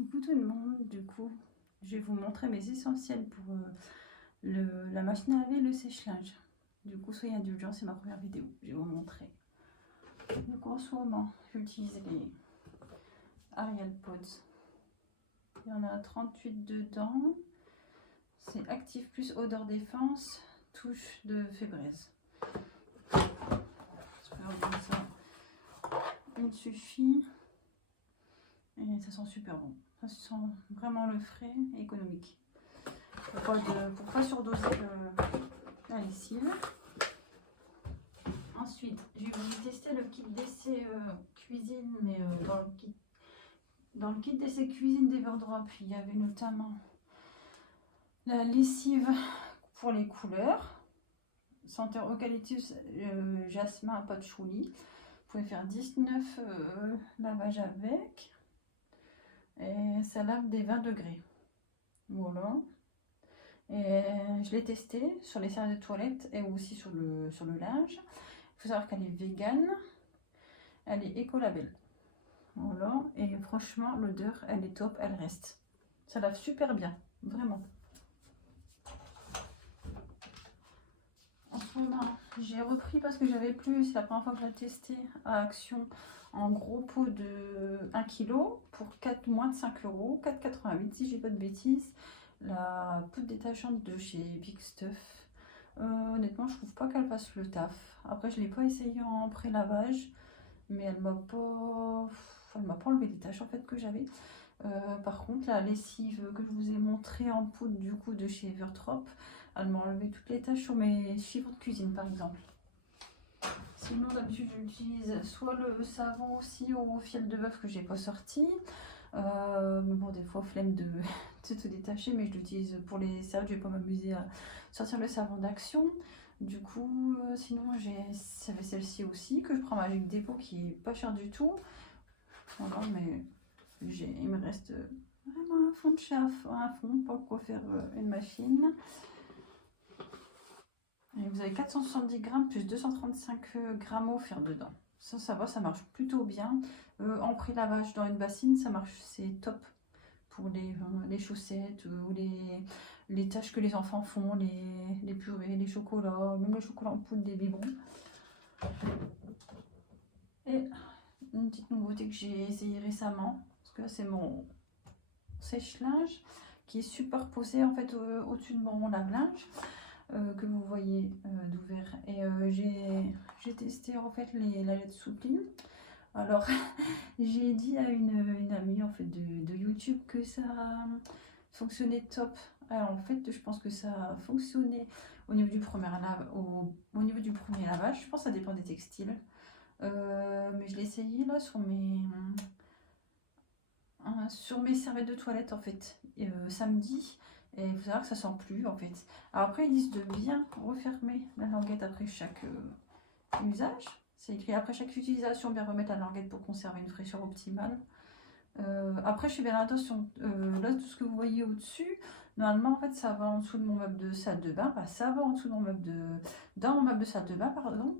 Coucou tout le monde, du coup, je vais vous montrer mes essentiels pour la machine à laver et le sèche-linge. Du coup, soyez indulgents, c'est ma première vidéo, je vais vous montrer. Donc en ce moment, j'utilise les Ariel Pods. Il y en a 38 dedans. C'est Active Plus Odeur Défense, touche de fébraise. Ça, il suffit. Et ça sent super bon. Ça sent vraiment le frais et économique. Pour pas surdoser la lessive. Ensuite, je vais vous tester le kit d'essai cuisine, mais dans le kit d'essai cuisine d'Everdrop, il y avait notamment la lessive pour les couleurs, senteur eucalyptus, jasmin, patchouli. Vous pouvez faire 19 lavages avec. Et ça lave des 20 degrés. Voilà. Et je l'ai testé sur les serviettes de toilette et aussi sur le linge. Il faut savoir qu'elle est végane. Elle est écolabel. Voilà. Et franchement, l'odeur, elle est top. Elle reste. Ça lave super bien. Vraiment. En ce moment, j'ai repris parce que j'avais plus. C'est la première fois que je l'ai testé à Action. En gros pot de 1 kg pour moins de 5 €, 4,88 si j'ai pas de bêtises. La poudre détachante de chez Big Stuff. Honnêtement, je trouve pas qu'elle fasse le taf. Après, je l'ai pas essayé en pré-lavage, mais elle m'a pas enlevé les taches en fait que j'avais. Par contre, la lessive que je vous ai montré en poudre du coup de chez Evertrop, elle m'a enlevé toutes les taches sur mes chiffres de cuisine par exemple. Sinon, d'habitude, j'utilise soit le savon aussi au fiel de bœuf que j'ai pas sorti. Mais bon, des fois, flemme de tout détacher, mais je l'utilise pour les serviettes. Je vais pas m'amuser à sortir le savon d'Action. Du coup, sinon, j'ai celle-ci aussi que je prends avec Dépôt qui est pas cher du tout. Voilà, mais il me reste vraiment un fond de chaff, un fond pour quoi faire une machine. Et vous avez 470 grammes plus 235 grammes à faire dedans. Ça va, ça marche plutôt bien. En pré-lavage dans une bassine, ça marche, c'est top pour les chaussettes ou les tâches que les enfants font, les purées, les chocolats, même le chocolat en poudre des biberons. Et une petite nouveauté que j'ai essayé récemment, parce que c'est mon sèche-linge qui est superposé en fait au-dessus de mon lave-linge. Que vous voyez d'ouvert, et j'ai testé en fait la LED soupline. Alors j'ai dit à une amie en fait de YouTube que ça fonctionnait top. Alors, en fait, je pense que ça a fonctionné au niveau du premier lavage. Je pense que ça dépend des textiles, mais je l'ai essayé là sur mes serviettes de toilette en fait samedi. Et il faut savoir que ça sent plus en fait. Alors après, ils disent de bien refermer la languette après chaque usage. C'est écrit après chaque utilisation, bien remettre la languette pour conserver une fraîcheur optimale. Après, je fais bien attention. Là, tout ce que vous voyez au-dessus, normalement, en fait, ça va en dessous de mon meuble de salle de bain. Enfin, ça va en dessous de mon dans mon meuble de salle de bain, pardon.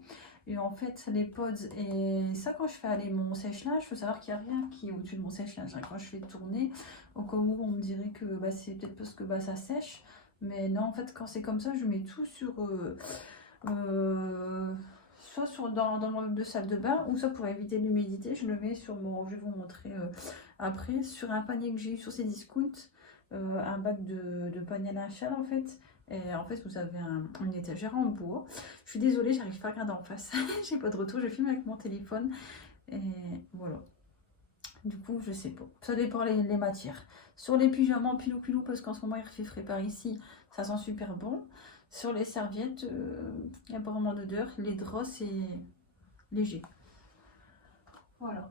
Et en fait, les pods, et ça, quand je fais aller mon sèche-linge, il faut savoir qu'il n'y a rien qui est au-dessus de mon sèche-linge. Quand je fais tourner, au cas où on me dirait que c'est peut-être parce que ça sèche. Mais non, en fait, quand c'est comme ça, je mets tout sur. Soit dans mon meuble de salle de bain, ou soit pour éviter l'humidité, je le mets sur mon. Je vais vous montrer après, sur un panier que j'ai eu sur ces discounts, un bac de panier à linge en fait. Et en fait, vous avez une étagère en bois. Je suis désolée, j'arrive pas à regarder en face. J'ai pas de retour, je filme avec mon téléphone. Et voilà. Du coup, je sais pas. Ça dépend les matières. Sur les pyjamas, pilou, parce qu'en ce moment, il fait frais par ici. Ça sent super bon. Sur les serviettes, il n'y a pas vraiment d'odeur. Les draps, c'est léger. Voilà.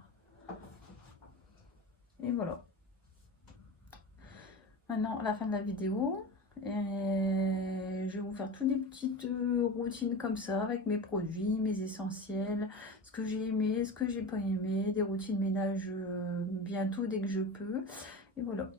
Et voilà. Maintenant, à la fin de la vidéo, et je vais vous faire toutes des petites routines comme ça avec mes produits, mes essentiels, ce que j'ai aimé, ce que j'ai pas aimé, des routines ménage bientôt dès que je peux. Et voilà.